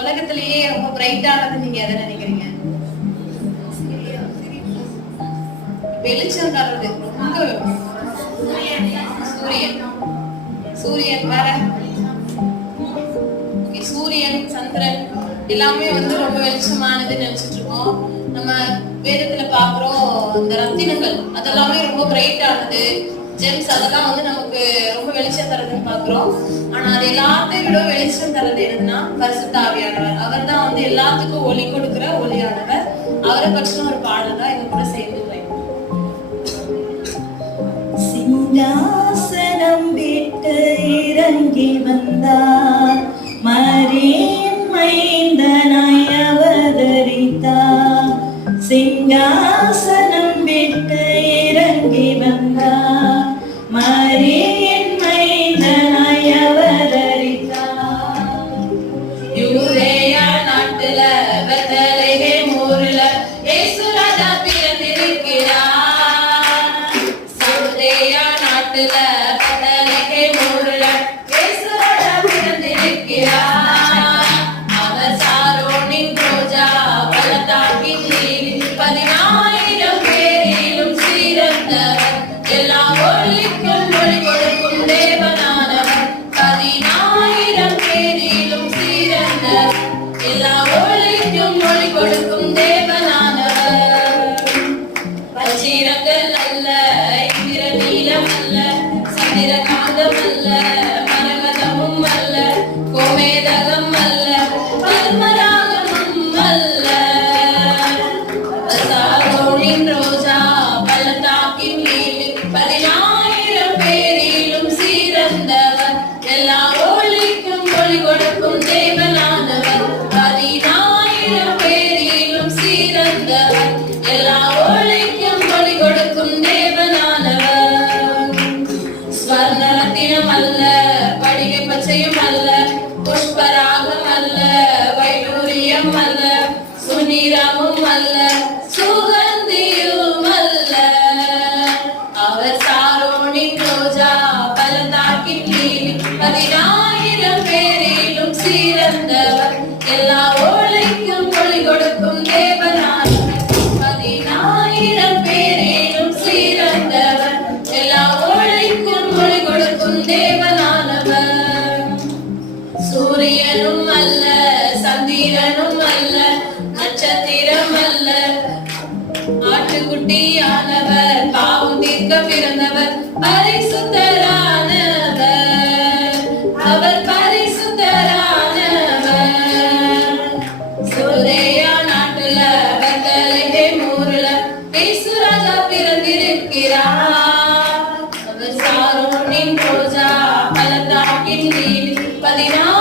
உலகத்திலேயே ரொம்ப பிரைட்டானது நீங்க எதை நினைக்கிறீங்க? வெளிச்சம் தர்றது ரொம்ப சூரியன். சூரியன் வேற, சூரியன் சந்திரன் எல்லாமே ரொம்ப வெளிச்சமானது நினைச்சிட்டு இருக்கோம். நம்ம வேதத்துல பாக்குறோம் இந்த ரத்தினங்கள் அதெல்லாமே ரொம்ப பிரைட்டானது, ஜெம்ஸ் அதெல்லாம் நமக்கு ரொம்ப வெளிச்சம் தரதுன்னு பாக்குறோம். ஆனா அது எல்லாத்தையும் விட வெளிச்சம் தரது என்னன்னா பரிசுத்த ஆவியானவர். அவர் தான் எல்லாத்துக்கும் ஒளி கொடுக்கிற ஒளியானவர். அவரை பற்றின ஒரு பாடல் தான் எங்க கூட சேர்ந்து சிங்காசனம் விட்டு இறங்கி வந்தார், மரியின் மைந்தனாய் அவதரித்தார். சிங்காசனம் விட்டு இறங்கி வந்தார், மரியின் மைந்தனாய் அவதரித்தார். யூதேயா நாட்டுல பெத்லகேம் ஊர்ல இயேசு ராஜா பிறந்திருக்கிறார். யூதேயா நாட்டுல பெத்லகேம் ஊர்ல இயேசு ராஜா பிறந்திருக்கிறார். அவர் சாரோனின் ரோஜா பள்ளத்தாக்கின் நீரில் 10,000 பேரிலும் சிறந்தவர். எல்லா ஒளிக்கும் ஒளி கொடுக்கும் தேவனானவர். 10,000 பேரிலும் சிறந்தவர். எல்லா ஒளிக்கும் ஒளி கொடுக்கும் தேவனானவர். பச்சிரங்கள் அல்ல, இந்திர நீலம் அல்ல, சந்திர காந்தம் அல்ல, மரகதமும் அல்ல, கோமேதகம் அல்ல, பத்மராகமும் அல்ல. சாரோனின் ரோஜா பள்ளத்தாக்கின் நீரில் 10,000 பேரிலும் சிறந்தவர். எல்லா ஒளிக்கும் ஒளி கொடுக்கும் தேவனானவர். 10,000 பேரிலும் சிறந்தவர். எல்லா ஒளிக்கும் ஒளி கொடுக்கும் தேவனானவர். ஸ்வர்ண ரத்தினம் அல்ல, படிகை பச்சையும் அல்ல, புஷ்பராகம் அல்ல, வைடூரியம் அல்ல, சுனிரமும் அல்ல, சுகந்தியும் அல்ல. அவர் சாரோனின் ரோஜா பள்ளத்தாக்கின் நீரில் 10,000 பேரிலும் சிறந்தவர். எல்லா ஒளிக்கும் ஒளி கொடுக்கும் தேவனானவர். 10,000 பேரிலும் சிறந்தவர். எல்லா ஒளிக்கும் ஒளி கொடுக்கும் தேவனானவர். சூரியனும் அல்ல, சந்திரனும் அல்ல, நட்சத்திரம் அல்ல, ஆட்டுக்குட்டியானவர், பாவம் தீர்க்க பிறந்தவர், பரிசுத்தரானவர். அவர் பரிசுத்தரானவர். யூதேயா நாட்டுல பெத்லகேம் ஊர்ல இயேசு ராஜா பிறந்திருக்கிறார். அவர் சாரோனின் ரோஜா பள்ளத்தாக்கின் நீரில் 10,000